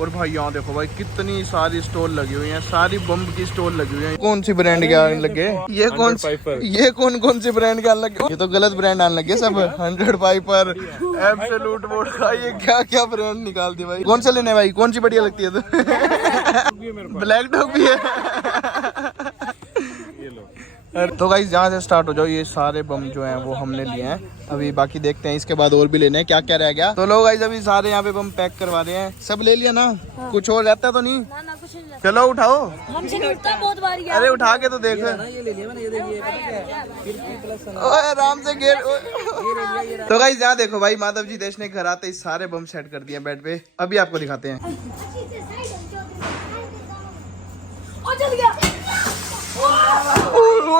और भाई यहाँ देखो भाई कितनी सारी स्टॉल लगी हुई हैं, सारी बम की स्टॉल लगी हुई हैं। कौन सी ब्रांड के आने लगे? ये कौन सी ब्रांड के आने लगे? ये तो गलत ब्रांड आने लगे सब। 100 पाइपर, एब्सोल्यूट वोडका, ये क्या क्या ब्रांड निकाल दी भाई। कौन सा लेने भाई? कौन सी बढ़िया लगती है? तो ब्लैक डॉग भी है। तो गाइस यहाँ से स्टार्ट हो जाओ। ये सारे बम जो हैं वो हमने लिए हैं। अभी बाकी देखते हैं इसके बाद और भी लेने हैं क्या क्या रह गया। तो लोग गाइस अभी सारे यहाँ पे बम पैक करवा रहे हैं। सब ले लिया ना? हाँ। कुछ और रहता तो नहीं? ना, कुछ नहीं। चलो उठाओ। हमसे नहीं उठता, बहुत बारी। अरे उठा के तो देख। आराम से गेट। तो गाइस यहाँ देखो भाई, माधव जी देश ने घर आते ही सारे बम सेट कर दिए बेड पे। अभी आपको दिखाते हैं।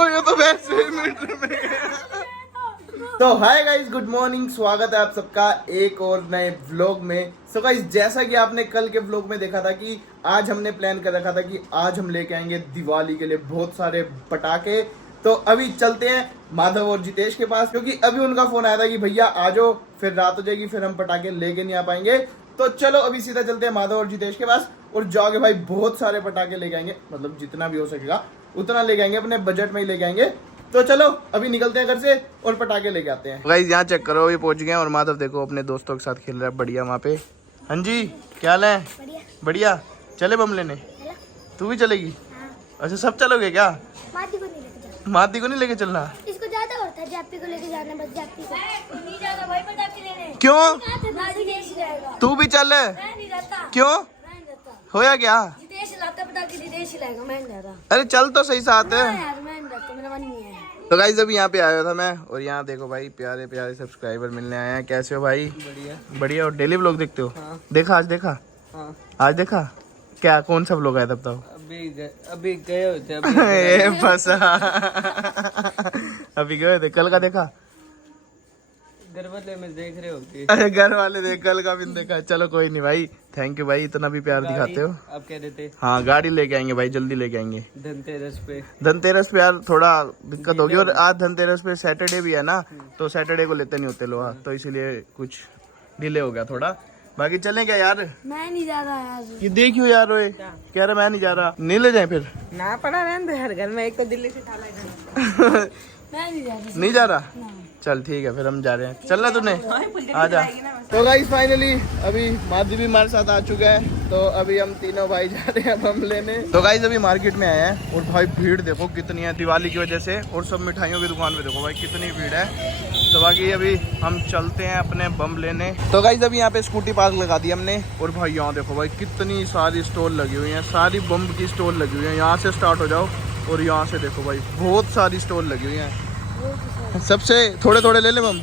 ये तो वैसे ही मीटर में गया। तो हाय गाइस, गुड मॉर्निंग, स्वागत है आप सबका एक और नए व्लॉग में। सो गाइस, जैसा कि आपने कल के व्लॉग में देखा था कि आज हमने प्लान कर रखा था कि आज हम लेके आएंगे दिवाली के लिए बहुत सारे पटाखे। तो अभी चलते हैं माधव और जितेश के पास, क्योंकि अभी उनका फोन आया था कि भैया आ जाओ, फिर रात हो जाएगी, फिर हम पटाखे लेके नहीं आ पाएंगे। तो चलो अभी सीधा चलते हैं माधव और जितेश के पास और जाके भाई बहुत सारे पटाखे लेके आएंगे। मतलब जितना भी हो सकेगा उतना लेके आएंगे, अपने बजट में ही लेके आएंगे। तो चलो अभी निकलते हैं घर से और पटाखे लेके आते हैं। गाइस यहाँ चेक करो, ये पहुंच गए और माधव देखो अपने दोस्तों के साथ खेल रहा है बढ़िया वहाँ पे। हाँ जी, क्या हाल है? बढ़िया। चले बम लेने? तू भी चलेगी? हाँ। अच्छा, सब चलोगे क्या? मादी को नहीं लेके चलना? इसको ज्यादा होता है, जाप्पी को लेके जाना, बस जाप्पी को नहीं जाना भाई, पटाखे लेने। क्यों? तू भी चल। क्यों? होया क्या? अरे चल तो सही साथ है। तो गाइस अभी यहाँ पे आया था मैं और यहाँ देखो भाई प्यारे प्यारे सब्सक्राइबर मिलने आए हैं। कैसे हो भाई? बढ़िया बढ़िया। और डेली व्लॉग देखते हो? हाँ। देखा आज? देखा? हाँ। आज देखा क्या? कौन सा व्लॉग आया तब? तो अभी गए होते अभी गए थे। कल का देखा? घर वाले में देख रहे होते। अरे घर वाले देख, कल का भी देखा। चलो कोई नहीं भाई, थैंक यू भाई, इतना भी प्यार दिखाते हो। आप कह रहे थे? हाँ, गाड़ी लेके आएंगे भाई, जल्दी लेके आएंगे। धनतेरस पे यार थोड़ा दिक्कत होगी, और आज धनतेरस पे सैटरडे भी है ना, तो सैटरडे को लेते नहीं होते लोग, तो इसीलिए कुछ डिले हो गया थोड़ा। बाकी चलें क्या यार? मैं नहीं जा रहा यार। ये देखियो यार, रोए कह रहा मैं नहीं जा रहा। नहीं ले जाए फिर? ना पड़ा रहने हर घर में, एक तो दिल्ली से मैं नहीं जा रहा। चल ठीक है, फिर हम जा रहे हैं। चलना तूने? आजा। तो गाइस फाइनली अभी माधवी भी हमारे साथ आ चुका है, तो अभी हम तीनों भाई जा रहे हैं बम लेने। तो गाइस अभी मार्केट में आए हैं और भाई भीड़ देखो कितनी है दिवाली की वजह से, और सब मिठाइयों की दुकान पे देखो भाई कितनी भीड़ है। तो बाकी अभी हम चलते हैं अपने बम लेने। तो गाइस अभी यहाँ पे स्कूटी पार्क लगा दी हमने, और भाई यहाँ देखो भाई कितनी सारी स्टॉल लगी हुई है, सारी बम की स्टॉल लगी हुई है। यहाँ से स्टार्ट हो जाओ और यहाँ से देखो भाई बहुत सारी स्टॉल लगी हुई है। सबसे थोड़े थोड़े ले ले बम।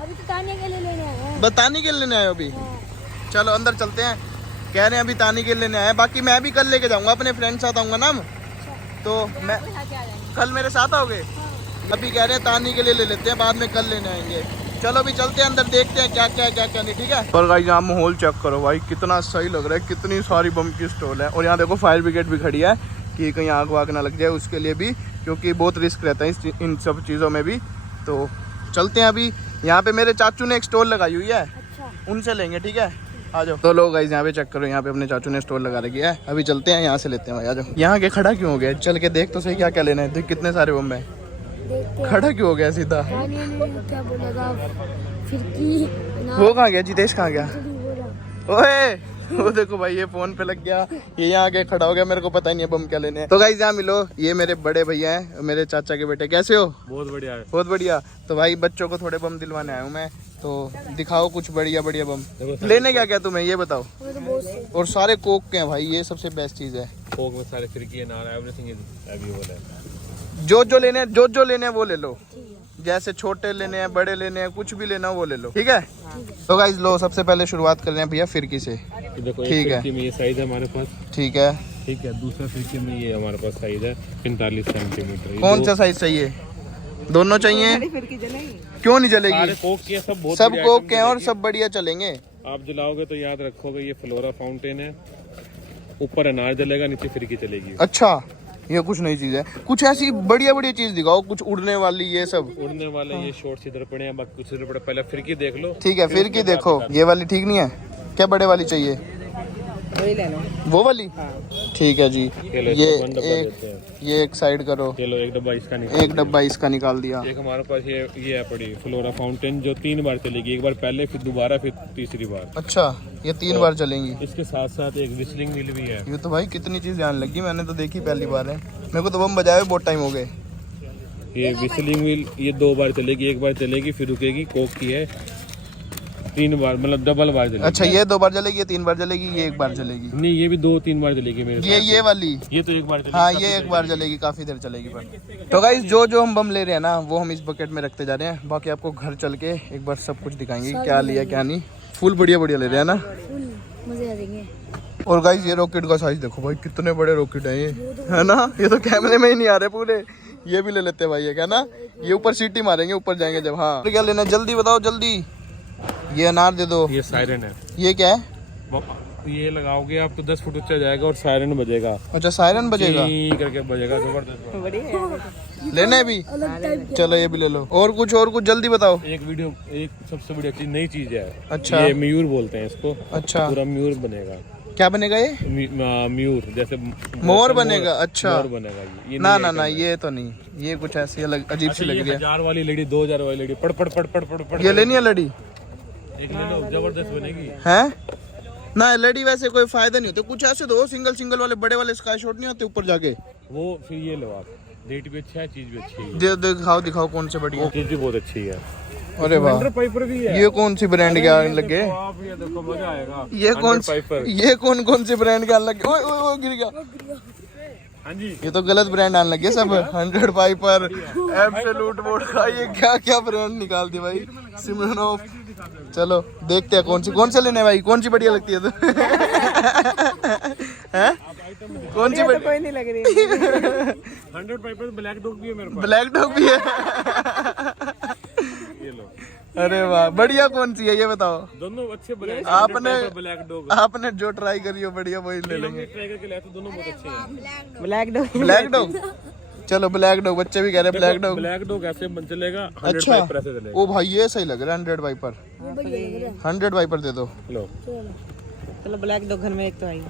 अभी तो तानी के लिए लेने आए हैं। बस तानी के लेने आए हो अभी? हाँ। चलो अंदर चलते हैं। कह रहे हैं अभी तानी के लेने आए हैं, बाकी मैं भी कल लेके जाऊंगा, अपने फ्रेंड साथ आऊंगा ना। तो मैं कल मेरे साथ आओगे? हाँ। अभी कह रहे हैं तानी के लिए ले लेते हैं, बाद में कल लेने आएंगे। चलो अभी चलते हैं अंदर, देखते हैं क्या क्या नहीं, ठीक है? पर भाई यहाँ माहौल चेक करो भाई, कितना सही लग रहा है, कितनी सारी बम की स्टॉल है। और यहाँ देखो फायर ब्रिगेड भी खड़ी है कि कहीं आग वाग ना लग जाए, उसके लिए भी, क्योंकि बहुत रिस्क रहता है इन सब चीज़ों में भी। तो चलते हैं अभी। यहाँ पे मेरे चाचू ने एक स्टॉल लगाई हुई है। अच्छा। उनसे लेंगे, ठीक है? आ जाओ। तो लोग गाइस यहाँ पे चेक करो, यहाँ पे अपने चाचू ने स्टॉल लगा रखी है। अभी चलते हैं यहाँ से लेते हैं भाई, आ जाओ। यहाँ के खड़ा क्यों हो गया? चल के देख तो सही क्या क्या लेना है। देख कितने सारे बम है, खड़ा क्यों हो गया सीधा? वो कहाँ गया? जितेश कहाँ गया? ओए वो देखो भाई, ये फोन पे लग गया, ये यहाँ आके खड़ा हो गया, मेरे को पता ही नहीं है बम क्या लेने हैं। तो गाइस यहाँ मिलो, ये मेरे बड़े भैया हैं, मेरे चाचा के बेटे। कैसे हो? बहुत बढ़िया है। बहुत बढ़िया। तो भाई बच्चों को थोड़े बम दिलवाने आया हूँ मैं, तो दिखाओ कुछ बढ़िया बढ़िया बम। लेने क्या क्या तुम्हें ये बताओ? और सारे कोक के हैं भाई, ये सबसे बेस्ट चीज है। कोक में सारे फिरकी जो लेने हैं वो ले लो, जैसे छोटे लेने हैं, बड़े लेने हैं, कुछ भी लेना वो ले लो, ठीक है? तो गाइस लो, सबसे पहले शुरुआत कर रहे हैं भैया फिरकी से। ठीक है, ये साइज है हमारे पास। ठीक है, ठीक है। दूसरा फिरकी में ये हमारे पास साइज है 45 सेंटीमीटर। कौन सा साइज चाहिए? दोनों चाहिए? क्यों नहीं चलेगी? सब कोक के हैं और सब बढ़िया चलेंगे। आप जलाओगे तो याद रखोगे ये फ्लोरा फाउंटेन है, ऊपर अनार जलेगा, नीचे फिरकी चलेगी। अच्छा, ये कुछ नई चीज है। कुछ ऐसी बढ़िया बढ़िया चीज दिखाओ, कुछ उड़ने वाली, ये सब उड़ने वाले। हाँ। ये शॉर्ट्स इधर पड़े हैं, बाकी कुछ इधर पड़े। पहले फिरकी देख लो। ठीक है, फिरकी देखो। ये वाली ठीक नहीं है क्या? बड़े वाली चाहिए? वही ले लो। वो वाली? ठीक है जी। ये एक साइड करो। चलो एक डब्बा इसका निकाल दिया। एक हमारे पास ये है पड़ी फ्लोरा फाउंटेन, जो 3 बार चलेगी, एक बार पहले, फिर दोबारा, फिर तीसरी बार। अच्छा, ये 3 बार चलेंगी। इसके साथ साथ एक विस्लिंग व्हील भी है। ये तो भाई कितनी चीज ध्यान लगी, मैंने तो देखी पहली बार है। मेरे को तो बम बजाए बहुत टाइम हो गए। ये विस्लिंग व्हील ये 2 बार चलेगी, एक बार चलेगी फिर रुकेगी। कोक की है, 3 बार, मतलब डबल बार चलेगी। अच्छा, ये 2 बार चलेगी, ये 3 बार चलेगी, ये 1 बार चलेगी। नहीं, ये भी 2-3 बार चलेगी मेरे। ये वाली ये तो 1 बार चलेगी। हाँ, ये 1 बार चलेगी, काफी देर चलेगी। पर तो गाइस, जो हम बम ले रहे हैं ना, वो हम इस बकेट में रखते जा रहे हैं। बाकी आपको घर चल के एक बार सब कुछ दिखाएंगे, क्या लिया क्या नहीं। फुल बढ़िया ले रहे हैं ना, मजे आ जाएंगे। और गाइस, ये रॉकेट का साइज देखो भाई, कितने बड़े रॉकेट है ये, है ना। ये तो कैमरे में ही नहीं आ रहे पूरे। ये भी ले लेते हैं भाई, ये क्या ना, ये ऊपर सीटी मारेंगे ऊपर जाएंगे जब। हाँ, क्या लेना है जल्दी बताओ, जल्दी। ये अनार दे दो। ये सायरन है। ये क्या है? ये लगाओगे आपको 10 फुट ऊंचा जाएगा और सायरन बजेगा। अच्छा, सायरन बजेगा, करके बजेगा, जबरदस्त। बढ़िया लेना है भी? चलो ये भी ले लो। और कुछ जल्दी बताओ। एक सबसे बड़ी चीज, नई चीज है। अच्छा, ये मयूर बोलते हैं इसको। अच्छा, पूरा मयूर बनेगा। क्या बनेगा ये? मयूर, जैसे मोर बनेगा। अच्छा, मोर बनेगा ये ना, ये तो नहीं, ये कुछ ऐसी अलग अजीब सी लग रही है। 1000 वाली लड़ी, 2000 वाली लड़ी, पड़ ये लेनी है लड़ी? एक ले लो, जबरदस्त बनेगी। हैं ना, लड़ी वैसे कोई फायदा नहीं होता। कुछ ऐसे दो सिंगल वाले, बड़े वाले स्काई शॉट नहीं होते ऊपर जाके, वो फिर ये लो आप। रेट भी अच्छा है, चीज भी अच्छी है। दिखाओ कौन से बढ़िया। चीज भी बहुत अच्छी है। अरे वाह, पाइपर भी है। ये कौन सी ब्रांड के आने लगे? आप ये देखो, मजा आएगा। ये कौन सी ब्रांड के आने लगे? ओए गिर गया। हाँ जी, ये तो गलत ब्रांड आने लगे सब। 100 पाइपर, एब्सोल्यूट वोडका, ये क्या ब्रांड निकाल दी भाई, सिमरनॉफ। चलो देखते हैं कौन से लेने भाई, कौन सी बढ़िया लगती है तो। हैं? कौन सी बढ़िया? कोई नहीं लग रही। 100 पाइपर ब्लैक डॉग भी है मेरे पास। ब्लैक डॉग भी है? ये लो। अरे वाह, बढ़िया कौन सी है ये बताओ। दोनों अच्छे ब्लैक। ब्लैक डॉग आपने जो ट्राई करी हो बढ़िया, वही ले लेंगे। ट्राई करके लाए तो दोनों बहुत अच्छे हैं। Black dog. चलो ब्लैक डॉग, बच्चे भी कह रहे हैं ब्लैक डॉग ऐसे चलेगा। 100 अच्छा, पाइपर ऐसे चलेगा। ओ भाई ये सही लग रहा है। 100 वाइपर, 100 वाइपर दे दो। लो, चलो ब्लैक डॉग घर में एक तो आई।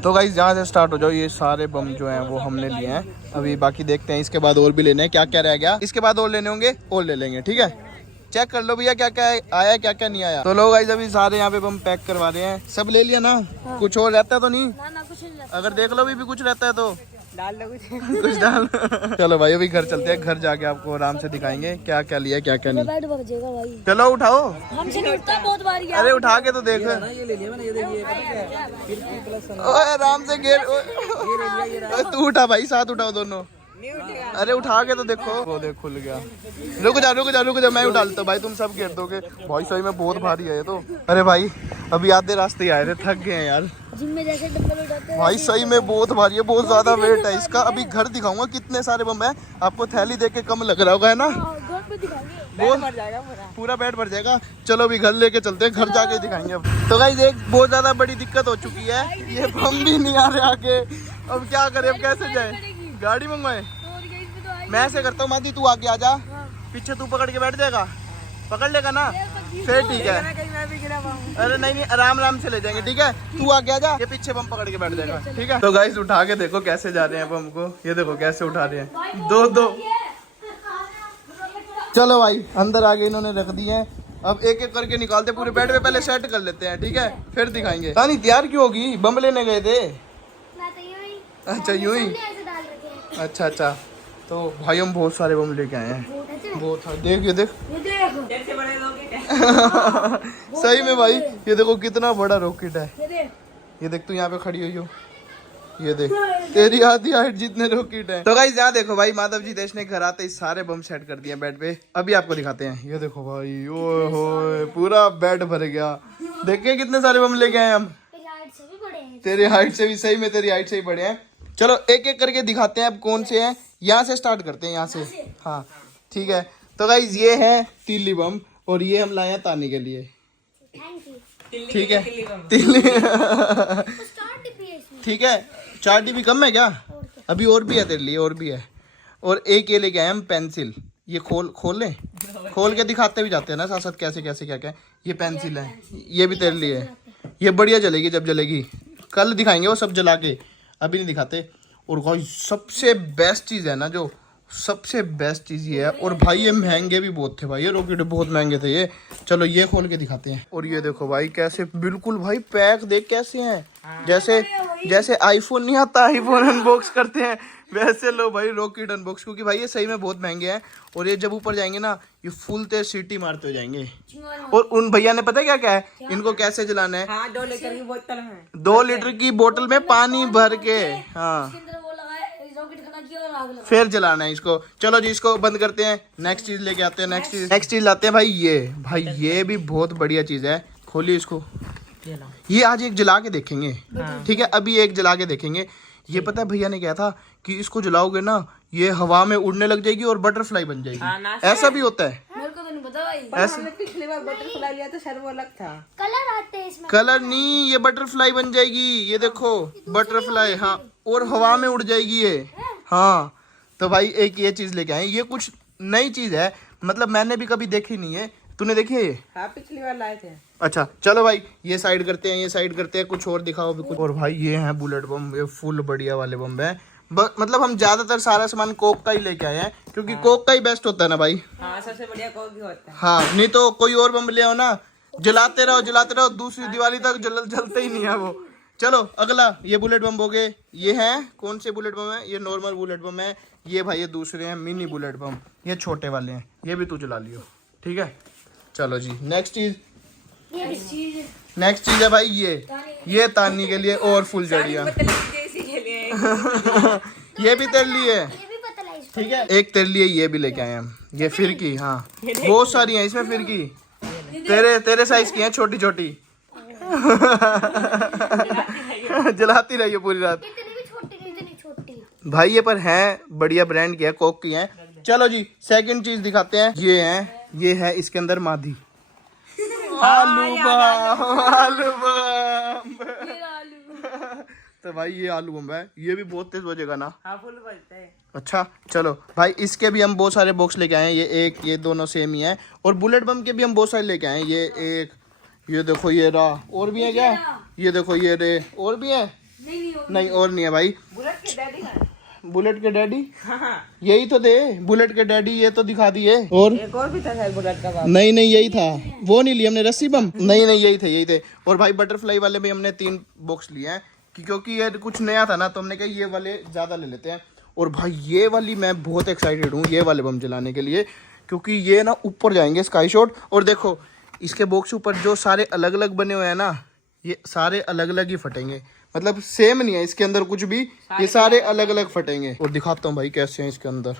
तो गाइस, यहाँ से स्टार्ट हो जाओ। ये सारे बम जो हैं वो हमने लिए हैं। अभी बाकी देखते हैं, इसके बाद और भी लेने हैं। क्या क्या रह गया, इसके बाद और लेने होंगे, और ले लेंगे। ठीक है, चेक कर लो भैया क्या क्या आया, क्या क्या नहीं आया। तो लोग गाइस अभी सारे यहाँ पे बम पैक करवा रहे हैं। सब ले लिया ना? हाँ। कुछ और रहता है तो नहीं? ना कुछ नहीं रहता। अगर देख लो भी कुछ रहता है तो डाल दो कुछ डाल। चलो भाई, अभी घर चलते हैं। घर जाके आपको आराम से दिखाएंगे क्या क्या लिया, क्या क्या नहीं। बेड बजेगा भाई। चलो उठाओ। हमसे नहीं उठता, बहुत बारी। अरे उठा के तो देख। ये ले लिया मैंने, ये देखिए। आराम से गेर। तू उठा भाई, साथ उठाओ दोनों। अरे उठा के तो देखो। वो देख खुल गया। रुक जा, मैं उठा लेता हूँ भाई, तुम सब घेर दोगे भाई। सही में बहुत भारी है ये तो। अरे भाई अभी आधे रास्ते आए थे, थक गए हैं यार। जिम में जैसे डंबल उठाते हैं भाई सही में बहुत भारी है, बहुत ज्यादा वेट है इसका। अभी घर दिखाऊंगा कितने सारे बम है। आपको थैली देख के कम लग रहा होगा, है ना? पूरा पेट भर जाएगा। चलो अभी घर लेके चलते हैं, घर जाके दिखाएंगे अब। तो गाइस एक बहुत ज्यादा बड़ी दिक्कत हो चुकी है, ये बम भी नहीं आ रहे आगे। अब क्या करें, अब कैसे जाए? गाड़ी मंगवाए? मैं ऐसे करता हूँ, मादी तू आगे आ जा, पीछे तू पकड़ के बैठ जाएगा, पकड़ लेगा ना? फिर ठीक है। अरे नहीं, आराम से ले जाएंगे। ठीक है, तू आगे आ जा, ये पीछे बम पकड़ के बैठ जाएगा। ठीक है। तो गाइस उठा के देखो कैसे जा रहे हैं बम को। ये देखो कैसे उठा रहे हैं, दो। चलो भाई अंदर आगे इन्होंने रख दिए हैं। अब एक एक करके निकालते, पूरे बेड पे पहले सेट कर लेते हैं। ठीक है, फिर दिखाएंगे। तानी तैयार क्यों होगी? बम लेने गए थे? अच्छा यूं ही। अच्छा, तो भाई हम बहुत सारे बम लेके आए हैं, बहुत। देख ये देख। सही में भाई, ये देखो कितना बड़ा रॉकेट है। ये देख तू यहाँ पे खड़ी हुई हो, ये देख तेरी आधी हाइट जितने रॉकेट है। तो गाइस यहाँ देखो भाई, माधव जी देश ने घर आते ही सारे बम सेट कर दिए बेड पे। अभी आपको दिखाते हैं। ये देखो भाई, ओए होए पूरा बेड भर गया। देखिए कितने सारे बम लेके आए हम। तेरी हाइट से भी, सही में तेरी हाइट से ही बड़े हैं। चलो एक एक करके दिखाते हैं अब कौन से हैं। यहाँ से स्टार्ट करते हैं, यहाँ से। हाँ ठीक है। तो गाइस ये है तीली बम, और ये हम लाए हैं तानी के लिए। ठीक है, तीली। ठीक है, 4 डीबी कम है क्या? अभी और भी है तेरे लिए, और भी है। और एक ये लेके आए हम पेंसिल। ये खोल ले, खोल के दिखाते भी जाते हैं ना साथ साथ कैसे कैसे क्या क्या। ये पेंसिल है, ये भी तेरे लिए है। ये बढ़िया जलेगी जब जलेगी, कल दिखाएंगे वो सब जला के, अभी नहीं दिखाते। और भाई सबसे बेस्ट चीज़ है ना, जो सबसे बेस्ट चीज़ ये है, और भाई ये महंगे भी बहुत थे भाई, ये रॉकेट बहुत महंगे थे ये। चलो ये खोल के दिखाते हैं। और ये देखो भाई कैसे बिल्कुल भाई पैक देख कैसे हैं, जैसे आईफोन नहीं आता, आईफोन अनबॉक्स करते हैं वैसे लो भाई रॉकेट अनबॉक्स, क्योंकि भाई ये सही में बहुत महंगे हैं। और ये जब ऊपर जाएंगे ना, ये फुल तेज सीटी मारते हो जाएंगे। और उन भैया ने पता है क्या क्या है, इनको कैसे जलाना है, 2 लीटर की बोतल है, 2 लीटर की बोतल में पानी भर के, हाँ फिर जलाना है इसको। चलो जी इसको बंद करते हैं, नेक्स्ट चीज लेके आते हैं। नेक्स्ट चीज लाते हैं भाई ये भी बहुत बढ़िया चीज है। खोलिए इसको, ये आज एक जला के देखेंगे, ठीक है, अभी एक जला के देखेंगे। ये पता है भैया ने कहा था कि इसको जलाओगे ना, ये हवा में उड़ने लग जाएगी और बटरफ्लाई बन जाएगी। ऐसा भी होता है? मेरे को तो नहीं पता भाई। ऐसा पिछली बार बटरफ्लाई लिया तो शायद वो अलग था। कलर आते हैं इसमें। कलर नहीं, ये बटरफ्लाई बन जाएगी, ये देखो बटरफ्लाई, हाँ, और हवा में उड़ जाएगी ये, हाँ। तो भाई एक ये चीज लेके आए, ये कुछ नई चीज है, मतलब मैंने भी कभी देखी नहीं है। तूने देखी है ये? हाँ पिछली बार लाए थे। अच्छा चलो भाई ये साइड करते हैं, ये साइड करते हैं, कुछ और दिखाओ भी कुछ। और भाई ये है बुलेट बम, ये फुल बढ़िया वाले बम है। मतलब हम ज्यादातर सारा सामान कोक का ही लेके आए हैं, क्योंकि कोक का ही बेस्ट होता है ना भाई। हाँ सबसे बढ़िया कोक ही होता है। हाँ, नहीं तो कोई और बम ले आओ ना, जलाते रहो, दूसरी दिवाली तक जलते ही नहीं है वो। चलो अगला, ये बुलेट बम हो गए। ये है कौन से बुलेट बम है? ये नॉर्मल बुलेट बम है। ये भाई ये दूसरे हैं मिनी बुलेट बम, ये छोटे वाले हैं, ये भी तू जला लियो, ठीक है। चलो जी नेक्स्ट चीज है भाई ये तानी के लिए और फुल जड़िया ये भी तेरे लिए, ये भी पता है ठीक है। एक तेरे लिए ये भी लेके आए हम, ये फिरकी, हाँ बहुत सारी हैं इसमें फिरकी, तेरे साइज की हैं, छोटी छोटी जलाती रहिए पूरी रात। इतनी भी छोटी नहीं, इतनी छोटी। भाई ये पर हैं बढ़िया ब्रांड की है, कोक की है। चलो जी सेकंड चीज दिखाते हैं। ये है इसके अंदर मादी आलू बम तो भाई ये आलू बम है, ये भी बहुत तेज बजेगा ना। हाँ फुल बजता है। अच्छा चलो भाई इसके भी हम बहुत सारे बॉक्स लेके आए हैं, ये दोनों सेम ही है। और बुलेट बम के भी हम बहुत सारे लेके आए हैं, ये देखो ये रहा, और भी है क्या? ये देखो ये रे, और भी है? नहीं और नहीं है भाई। बुलेट के डैडी का, बुलेट के डैडी हाँ यही तो थे, बुलेट के डैडी ये तो दिखा दिए। और एक और भी था शायद बुलेट का बाप। नहीं यही था, वो नहीं लिया हमने, रस्सी बम नहीं यही थे। और भाई बटरफ्लाई वाले भी हमने 3 बॉक्स लिए हैं, क्योंकि ये कुछ नया था ना, तो हमने कहा ये वाले ज्यादा ले लेते हैं। और भाई ये वाली मैं बहुत एक्साइटेड हूँ ये वाले बम जलाने के लिए, क्योंकि ये ना ऊपर जाएंगे स्काई शॉट। और देखो इसके बॉक्स ऊपर जो सारे अलग अलग बने हुए हैं ना, ये सारे अलग अलग ही फटेंगे, मतलब सेम नहीं है इसके अंदर कुछ भी, ये सारे अलग अलग फटेंगे। और दिखाता हूँ भाई कैसे हैं इसके अंदर,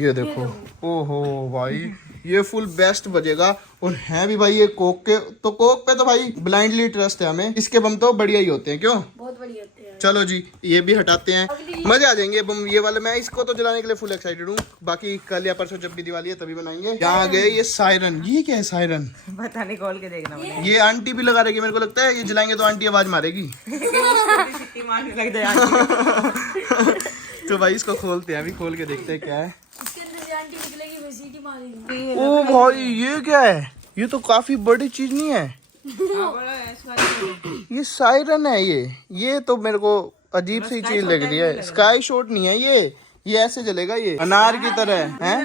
ये देखो, ओहो भाई ये फुल बेस्ट बजेगा। और है भी भाई ये कोक के, तो कोक पे तो भाई ब्लाइंडली ट्रस्ट है हमें, इसके बम तो बढ़िया ही होते हैं, क्यों? बहुत बढ़िया होते हैं। चलो जी ये भी हटाते हैं, मजे आ जाएंगे बम ये वाले। मैं इसको तो जलाने के लिए फुल एक्साइटेड हूँ, बाकी कल या परसों जब भी दिवाली है तभी बनाएंगे। यहाँ गए ये सायरन, ये क्या है सायरन? पता नहीं, खोल के देखना पड़ेगा। ये आंटी भी लगा रहेगी मेरे को लगता है, ये जलाएंगे तो आंटी आवाज मारेगी सिक्की मारने लग जाए। तो भाई इसको खोलते हैं, अभी खोल के देखते हैं क्या है। इसके अंदर से आंटी निकलेगी, वो सीटी मारेगी। ओ भाई ये क्या है? ये तो काफी बड़ी चीज नहीं है, ये सायरन है। ये तो मेरे को अजीब सी चीज लग रही है, स्काई शॉट नहीं है ये ऐसे जलेगा, ये अनार की तरह है।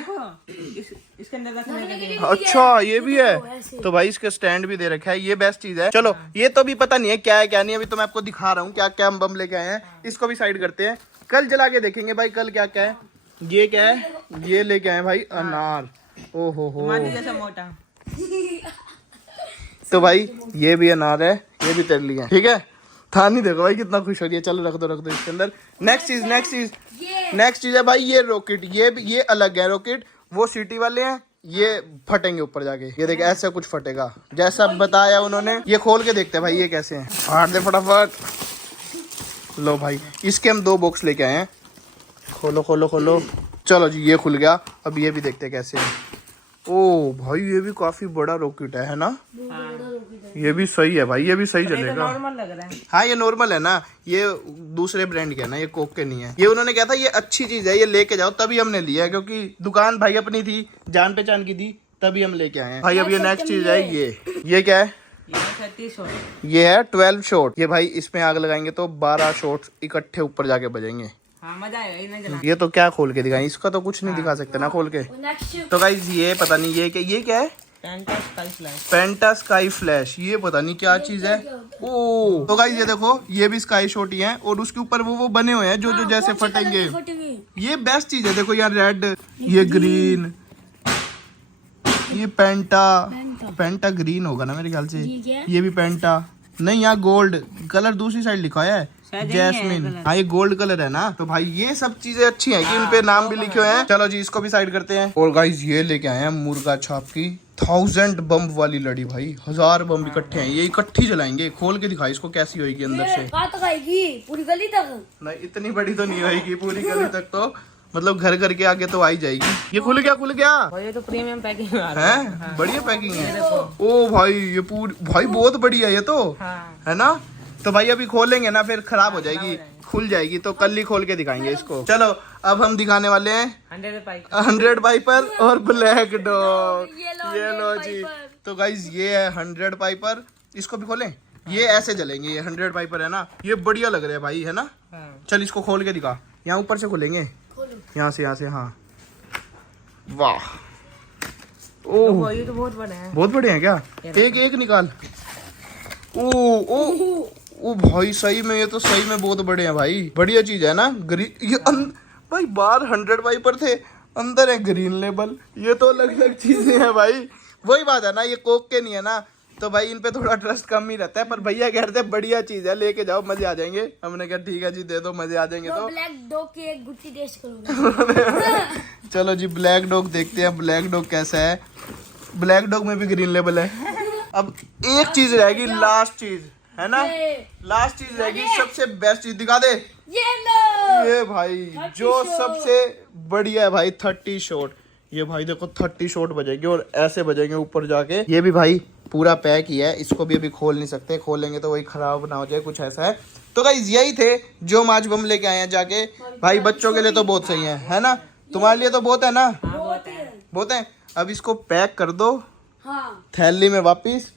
इसके अंदर रखने के लिए। अच्छा ये भी है, तो भाई इसका स्टैंड भी दे रखा है, ये बेस्ट चीज है। चलो ये तो भी पता नहीं है क्या है क्या नहीं, अभी तो मैं आपको दिखा रहा हूँ क्या क्या हम बम लेके आए हैं। इसको भी साइड करते हैं, कल जला के देखेंगे भाई कल क्या क्या है। ये क्या है? ये लेके आए भाई अनार, ओहो जैसा मोटा। तो भाई ये भी अनार है, ये भी तेरे लिए, ठीक है। थानी देखो भाई कितना खुश हो रही है। चलो रख दो इसके अंदर। नेक्स्ट चीज है भाई ये रॉकेट, ये अलग है रॉकेट, वो सिटी वाले हैं, ये फटेंगे ऊपर जाके। ये देख ऐसे कुछ फटेगा जैसा बताया उन्होंने। ये खोल के देखते हैं भाई ये कैसे हैं, फाड़ दे फटाफट। लो भाई इसके हम 2 बॉक्स लेके आए हैं, खोलो। चलो जी ये खुल गया, अब ये भी देखते हैं कैसे है। ओ भाई ये भी काफी बड़ा रॉकेट है ना? ये भी सही है भाई, ये भी सही चलेगा। नॉर्मल लग रहा है। हाँ ये नॉर्मल है ना, ये दूसरे ब्रांड के है ना, ये कोक के नहीं है। ये उन्होंने कहा था ये अच्छी चीज है, ये लेके जाओ, तभी हमने लिया है, क्योंकि दुकान भाई अपनी थी, जान पहचान की थी, तभी हम लेके आए हैं भाई। अब ये नेक्स्ट चीज है, ये क्या है? ये 36 शॉट। ये है 12 शॉट। ये भाई इसमें आग लगाएंगे तो 12 शॉट इकट्ठे ऊपर जाके बजेंगे। हाँ मजा आएगा, ये नहीं चला। ये तो क्या खोल के दिखाएं, इसका तो कुछ नहीं दिखा सकते ना खोल के। नेक्स्ट तो गाइस ये पता नहीं ये क्या है, पेंटा स्काई फ्लैश। पेंटा स्काई फ्लैश। ये पता नहीं क्या चीज है। ओ तो गाइस ये देखो, ये भी स्काई शॉट ही है और उसके ऊपर वो बने हुए हैं जो जैसे फटेंगे। ये बेस्ट चीज है। देखो यार रेड, ये ग्रीन, ये पेंटा ग्रीन होगा ना मेरे ख्याल से। ये भी पेंटा नहीं, यहाँ गोल्ड कलर दूसरी साइड लिखा है जैस्मिन। हाँ ये गोल्ड कलर है ना। तो भाई ये सब चीजें अच्छी हैं कि इन पे नाम भी लिखे हुए हैं। चलो जी इसको भी साइड करते हैं। और गाइस ये लेके आए हैं मुर्गा छाप की 1000 बम वाली लड़ी। भाई 1000 बम इकट्ठे हैं, ये इकट्ठी जलाएंगे। खोल के दिखाई इसको कैसी होगी अंदर से। तक आएगी पूरी गली तक। नहीं इतनी बड़ी तो नहीं होगी पूरी गली तक, तो मतलब घर के आगे तो आ ही जाएगी। ये खुल गया और ये तो प्रीमियम पैकिंग है, बढ़िया पैकिंग है। ओ भाई ये पूरी भाई बहुत बढ़िया है ये तो, है ना। तो भाई अभी खोलेंगे ना फिर खराब हो जाएगी, खुल जाएगी तो कल ही खोल के दिखाएंगे इसको। चलो अब हम दिखाने वाले हैं 100 पाइपर और ब्लैक डॉग। ये लो जी। तो गाइज ये है 100 पाइपर। इसको भी खोलें, ये ऐसे जलेंगे। ये 100 पाइपर है ना, ये बढ़िया लग रहा है भाई, है ना। चल इसको खोल के दिखा। यहाँ ऊपर से खोलेंगे, यहाँ से हाँ। वाह ओह ये तो बहुत बड़ा है। बहुत बड़े हैं क्या। एक निकाल। ओ भाई सही में, ये तो सही में बहुत बड़े हैं भाई। बढ़िया चीज है ना। ये भाई बाहर 100 वाइपर थे, अंदर है ग्रीन लेबल। ये तो अलग अलग चीजें हैं भाई। वही बात है ना, ये कोक के नहीं है ना, तो भाई इन पे थोड़ा ट्रस्ट कम ही रहता है। पर भैया कह रहे थे बढ़िया चीज है, लेके जाओ मजे आ जाएंगे। हमने कहा ठीक है जी दे दो, मजे आ जाएंगे। तो ब्लैक डॉग की एक गुट्टी टेस्ट करूंगा। चलो जी ब्लैक डॉग देखते हैं ब्लैक डॉग कैसा है। ब्लैक डॉग में भी ग्रीन लेबल है। अब एक चीज रहेगी, लास्ट चीज है ना, लास्ट चीज रहेगी, सबसे बेस्ट चीज दिखा दे। ये भाई जो सबसे बढ़िया है भाई 30 शॉट। ये भाई देखो 30 शॉट बजेंगे और ऐसे बजेंगे ऊपर जाके। ये भी भाई पूरा पैक ही है, इसको भी अभी खोल नहीं सकते, खोलेंगे तो वही खराब ना हो जाए, कुछ ऐसा है। तो गाइस यही थे जो माच बम लेके आए हैं जाके। भाई बच्चों के लिए तो बहुत सही है ना। तुम्हारे लिए तो बहुत है ना, बहुत है। अब इसको पैक कर दो थैली में वापिस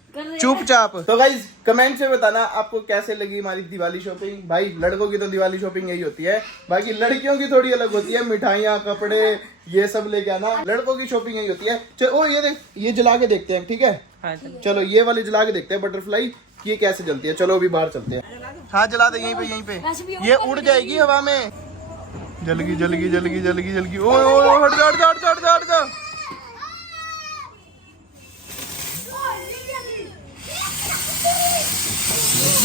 चुपचाप। तो गाइज कमेंट से बताना आपको कैसे लगी हमारी दिवाली शॉपिंग। भाई लड़कों की तो दिवाली शॉपिंग यही होती है, बाकी लड़कियों की थोड़ी अलग होती है। मिठाइयाँ, कपड़े, ये सब लेके आना। लड़कों की शॉपिंग यही होती है। चलो ये देख, ये जला के देखते हैं, ठीक है। चलो ये वाली जला के देखते हैं बटरफ्लाई, ये कैसे जलती है। चलो अभी बाहर चलते हैं। हाँ जला दे यहीं पे ये उड़ जाएगी हवा में। जलगी। ओ हट जा।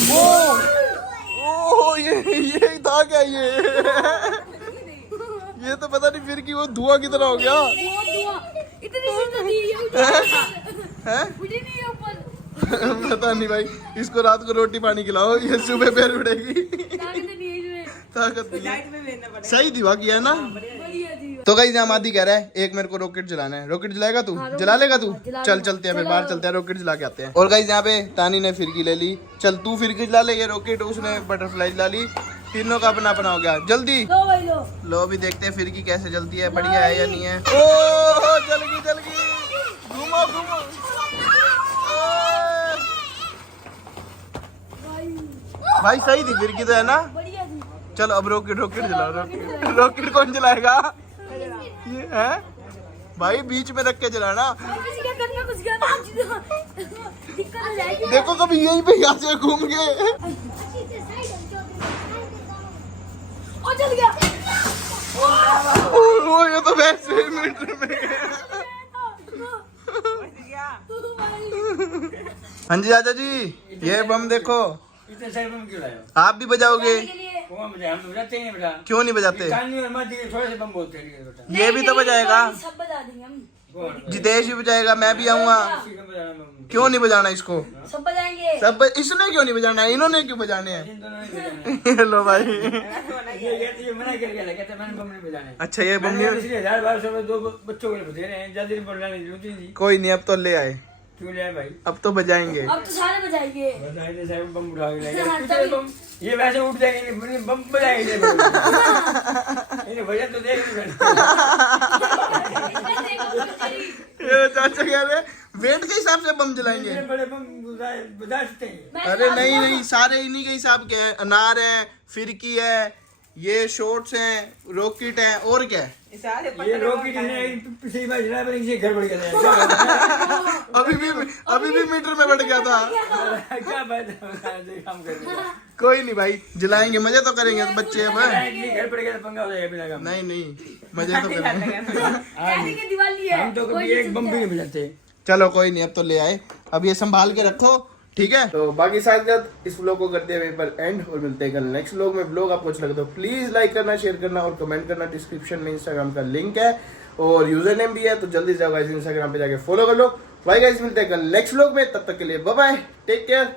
ओ ये था क्या ये तो पता नहीं फिर की वो धुआं की तरह हो गया। पता नहीं भाई, इसको रात को रोटी पानी खिलाओ, ये सुबह पैर उड़ेगी। ताकत नहीं है। सही दिवा किया है ना। तो गाइस यहाँ मादी कह रहा है एक मेरे को रॉकेट जलाना है। रॉकेट जलाएगा तू? जला लेगा तू? चल चलते हैं फिर बाहर चलते हैं, रॉकेट जला के आते हैं। और गाइस यहाँ पे तानी ने फिरकी ले ली। चल तू फिरकी जला ले, ये रॉकेट उसने बटरफ्लाई जला ली। तीनों का अपना अपना हो गया। जल्दी लो भी देखते हैं फिरकी कैसे जलती है, बढ़िया है या नहीं है। ओ जल गई। घूमो भाई सही थी फिरकी तो, है ना। चलो अब रॉकेट जलाओ। रॉकेट कौन जलाएगा? ये है भाई बीच में रख के जलाना। देखो कभी यहीं पे यहाँ से घूम के ये तो वैसे मीटर में। हाँ जी चाचा जी, ये बम देखो। इतने सारे बम क्यों लाए हो? आप भी बजाओगे? कौन बजाए? हम तो बजाते ही नहीं बेटा। क्यों नहीं बजाते? थोड़े से बम बोलते हैं बेटा। ये भी तो बजाएगा, सब बजा देंगे हम। जितेश भी बजाएगा, मैं भी आऊंगा। क्यों नहीं बजाना इसको? सब बजाएंगे। सब इसने क्यों नहीं बजाना है, इन्होंने क्यों बजाने हैं? लो भाई ये मना कर गया, कहते मैंने बम नहीं बजाने। अच्छा ये बम मैंने इसलिए 1000-1200 में 2 बच्चों को बजा रहे हैं, जल्दी बोलने की जरूरत नहीं। कोई नहीं, अब तो ले आए, क्यों ले आए भाई? अब तो बजाएंगे। अब तो सारे बजाएंगे। बजाएंगे साहब, बम उठा के लाएंगे। ये वैसे उठ जाएंगे, बम बजाएंगे। इन्हें वजह तो देख नहीं। ये चाचा कह रहे वेट के हिसाब से बम जलाएंगे। इतने बड़े बम बजा सकते हैं। अरे नहीं नहीं, सारे इन्हीं के हिसाब के हैं। अनार है, फिरकी है, ये शॉर्ट्स हैं, रॉकेट है, और क्या है? ये रॉकेट ने पिछली बार जलाया, पर इसे घर बढ़ गया। अभी भी मीटर में बढ़ गया था। क्या बात है, काम कर रहे हैं। कोई नहीं भाई, जलाएंगे, मजे तो करेंगे बच्चे अब। घर पड़ गया तो पंगा हो जाएगा बिना काम। नहीं नहीं, मजे तो करेंगे। दिवाली है। हम तो कभी एक बम भी नहीं बजाते। चलो कोई नहीं, अब तो ले आए, अब ये संभाल के रखो, ठीक है। तो बाकी साथ इस व्लॉग को करते हैं पर एंड, और मिलते हैं कल नेक्स्ट व्लॉग में। व्लॉग आपको अच्छा लगे तो प्लीज लाइक करना, शेयर करना और कमेंट करना। डिस्क्रिप्शन में इंस्टाग्राम का लिंक है और यूजर नेम भी है, तो जल्दी जाओ गाइस इंस्टाग्राम पे जाके फॉलो कर लो। बाय गाइस, मिलते हैं कल नेक्स्ट व्लॉग में, तब तक के लिए बाय बाय, टेक केयर।